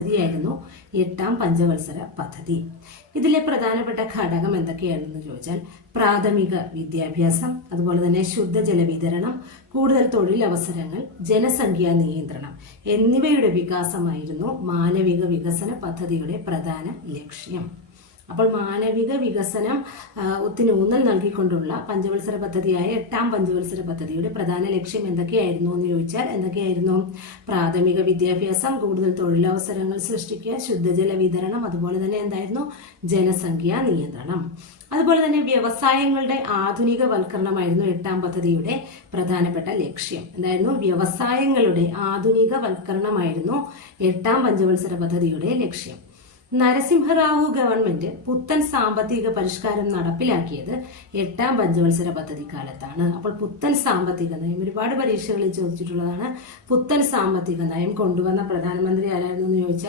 പദ്ധതിയായിരുന്നു എട്ടാം പഞ്ചവത്സര പദ്ധതി. ഇതിലെ പ്രധാനപ്പെട്ട ഘടകം എന്തൊക്കെയാണെന്ന് ചോദിച്ചാൽ പ്രാഥമിക വിദ്യാഭ്യാസം, അതുപോലെ തന്നെ ശുദ്ധജല വിതരണം, കൂടുതൽ തൊഴിലവസരങ്ങൾ, ജനസംഖ്യാ നിയന്ത്രണം എന്നിവയുടെ വികാസമായിരുന്നു മാനവിക വികസന പദ്ധതിയുടെ പ്രധാന ലക്ഷ്യം. അപ്പോൾ മാനവിക വികസനം ഊന്നൽ നൽകിക്കൊണ്ടുള്ള പഞ്ചവത്സര പദ്ധതിയായ എട്ടാം പഞ്ചവത്സര പദ്ധതിയുടെ പ്രധാന ലക്ഷ്യം എന്തൊക്കെയായിരുന്നു എന്ന് ചോദിച്ചാൽ എന്തൊക്കെയായിരുന്നു? പ്രാഥമിക വിദ്യാഭ്യാസം, കൂടുതൽ തൊഴിലവസരങ്ങൾ സൃഷ്ടിക്കുക, ശുദ്ധജല വിതരണം, അതുപോലെ തന്നെ എന്തായിരുന്നു? ജനസംഖ്യാ നിയന്ത്രണം. അതുപോലെ തന്നെ വ്യവസായങ്ങളുടെ ആധുനികവൽക്കരണമായിരുന്നു എട്ടാം പദ്ധതിയുടെ പ്രധാനപ്പെട്ട ലക്ഷ്യം. എന്തായിരുന്നു? വ്യവസായങ്ങളുടെ ആധുനികവൽക്കരണമായിരുന്നു എട്ടാം പഞ്ചവത്സര പദ്ധതിയുടെ ലക്ഷ്യം. നരസിംഹറാവു ഗവൺമെന്റ് പുത്തൻ സാമ്പത്തിക പരിഷ്കാരം നടപ്പിലാക്കിയത് എട്ടാം പഞ്ചവത്സര പദ്ധതി കാലത്താണ്. അപ്പോൾ പുത്തൻ സാമ്പത്തിക നയം ഒരുപാട് പരീക്ഷകളിൽ ചോദിച്ചിട്ടുള്ളതാണ്. പുത്തൻ സാമ്പത്തിക നയം കൊണ്ടുവന്ന പ്രധാനമന്ത്രി ആരായിരുന്നു എന്ന് ചോദിച്ചാൽ